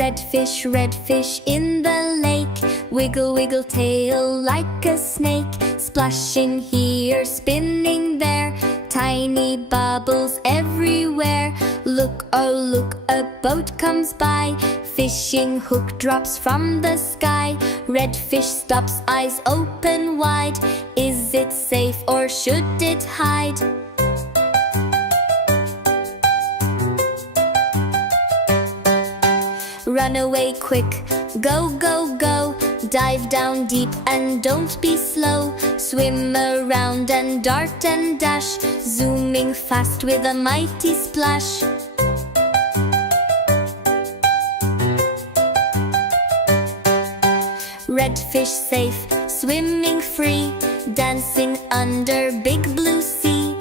red fish in the lake. Wiggle, wiggle tail like a snake. Splashing here, spinning there. Tiny bubbles everywhere. Look, oh look, a boat comes by. Fishing hook drops from the sky. Red fish stops, eyes open wide. Is it safe or should it hide? Run away quick, go, go, go. Dive down deep and don't be slow. Swim around and dart and dash. Zooming fast with a mighty splash. Red fish safe, swimming free. Dancing under big blue sea.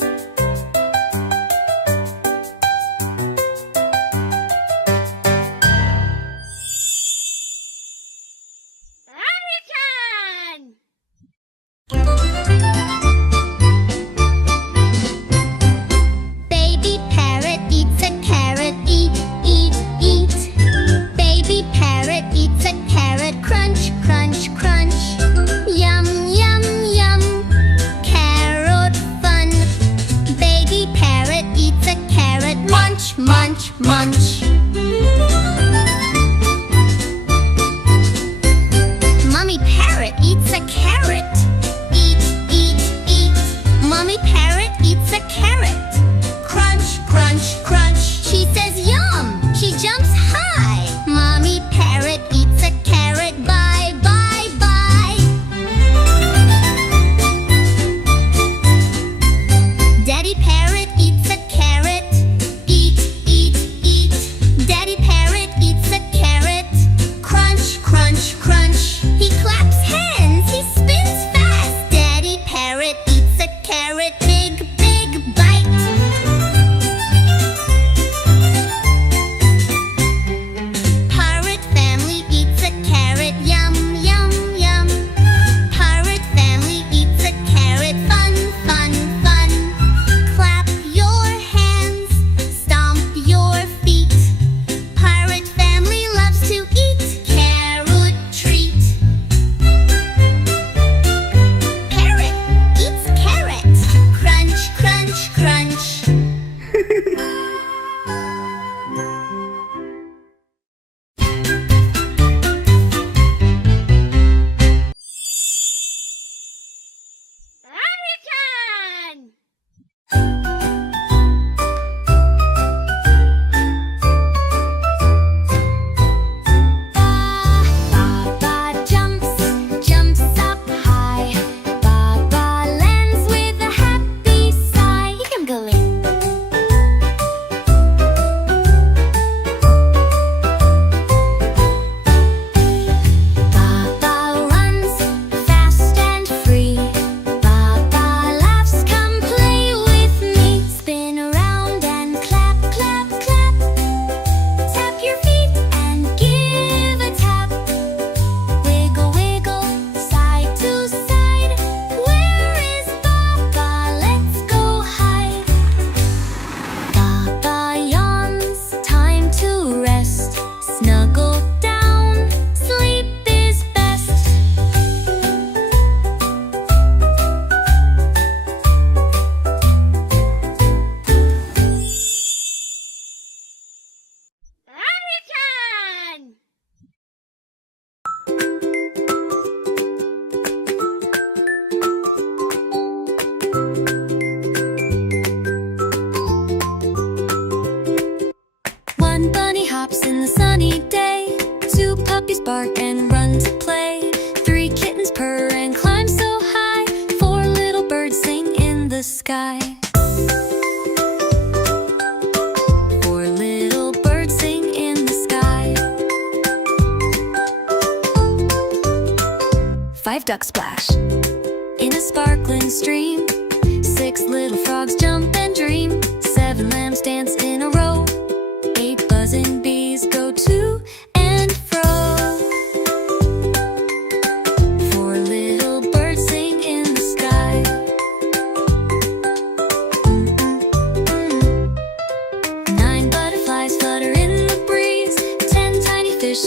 Baby parrot eats a carrot. Eat, eat, eat. Baby parrot eats a carrot. Crunch, crunch, crunch. Yum, yum, yum. Carrot fun. Baby parrot eats a carrot. Munch, munch, munch. Mommy parrot eats a carrot. Eat, eat, eat. Mommy parrot eats a carrot. Crunch, crunch, crunch. She says yum. She jumps high. Mommy parrot eats a carrot. Bye, bye, bye. Daddy parrot eats a carrot. Eat, eat, eat. Daddy parrot eats a carrot. Crunch, crunch, crunch. He claps hands. He spins fast. Daddy parrot eats a carrot. Big, big bite. Parrot family eats a carrot. Yum, yum, yum. Parrot family eats a carrot. Fun, fun, fun. Clap your hands. Stomp your feet. Parrot family loves to eat carrot treat. Parrot eats carrot. Crunch, crunch, crunch. Ariachan! Baa Baa jumps up high. Baa Baa lands with a happy sigh. You can go in. Baa Baa runs fast and free. Baa Baa laughs, come play with me. Spin around and clap, clap, clap. Tap your feet and give a tap. Wiggle, wiggle, side to side. Where is Baa Baa? Let's go hide. Baa Baa yawns, time to rest. Snuggle down, sleep is best. Ariachan! One bunny hops in the sunny day. Two puppies bark and run to play. Three kittens purr and climb so high. Four little birds sing in the sky. Four little birds sing in the sky. Five ducks splash in a sparkling stream. Six little frogs jump and dream. Seven lambs dance in a row. Eight buzzing bees go to and fro. Four little birds sing in the sky. Nine butterflies flutter in the breeze. 10 tiny fish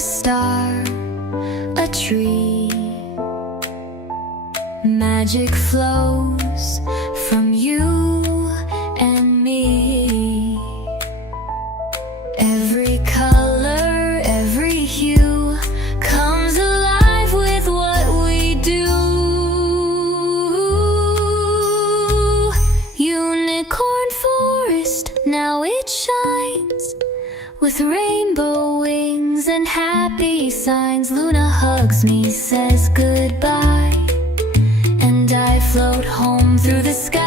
a star, a tree. Magic flows from you and me. Every color, every hue comes alive with what we do. Unicorn forest, now it shines with rainbow wings and happy signs. Luna hugs me, says goodbye, and I float home through the sky.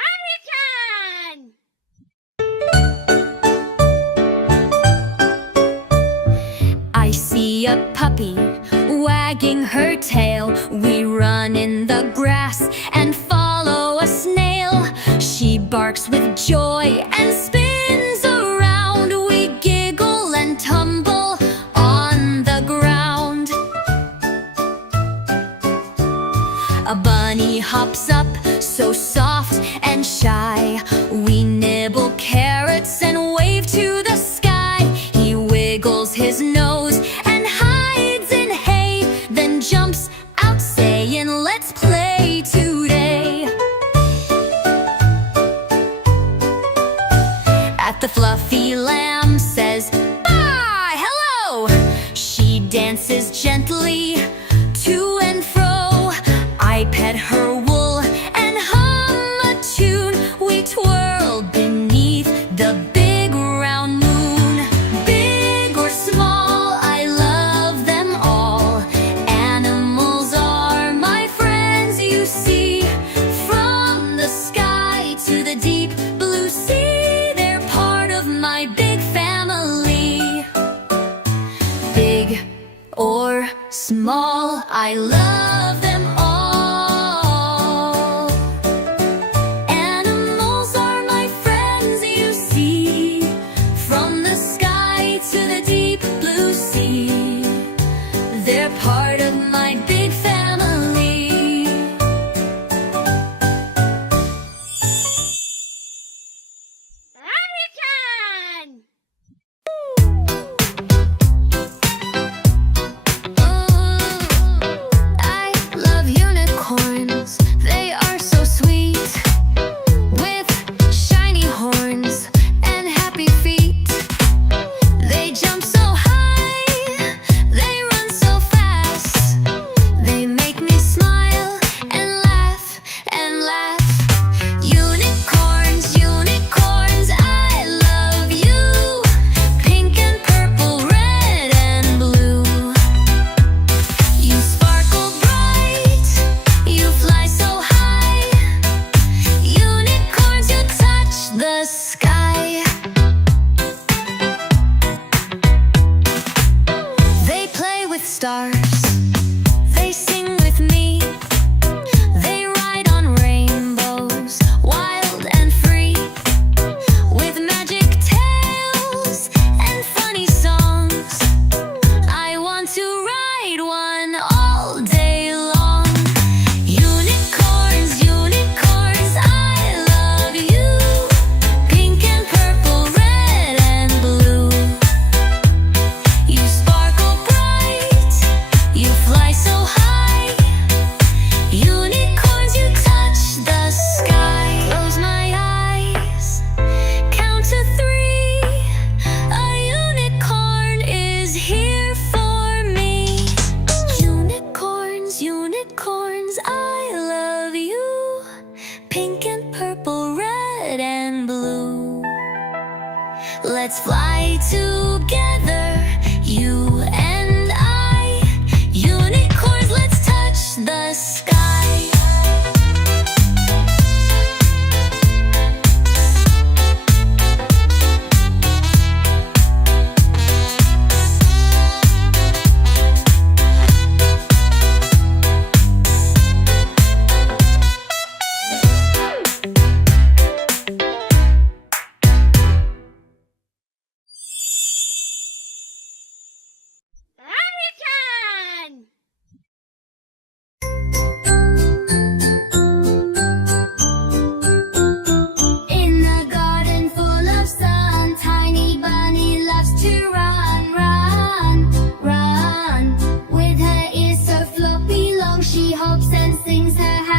Ariachan! I see a puppy wagging her tail. We run in the grass and follow a snail. She barks with joy and spins around. We giggle and tumble on the ground. A bunny hops up, so soft and shy. We nibble carrots and wave to the sky. He wiggles his nose and hides in hay, then jumps out saying, "Let's play today." At the fluffy lamb says, "Bye, hello." She dances gently to and fro. I pet her wool and hum a tune. We twirl beneath the big round moon. Big or small, I love them all. Animals are my friends, you see. From the sky to the deep blue sea, they're part of my big family. Big or small, I love them all. Animals are my friends, you see. From the sky to the deep blue sea, they're part of my big family. Ariachan! I love unicorns, they are so sweet, with shiny horns and happy feet. They jump so high, they run so fast. They make me smile and laugh and laugh. Unicorns, unicorns, I love you. Pink and purple, red and blue. You sparkle bright, you fly so high. Unicorns, you touch the sky. They play with stars, they sing with me. They ride on rainbows, wild and free. With magic tales and funny songs, I want to ride one all day long. Unicorns, unicorns, I love you. Pink and purple, red and blue. You sparkle bright, you fly so high. Unicorns, you touch the sky. Close my eyes, count to 3. A unicorn is here for me. Unicorns, unicorns, I love you. Pink and purple, red and blue. Let's fly together, you and I. Unicorns, let's touch the sky. hops and sings her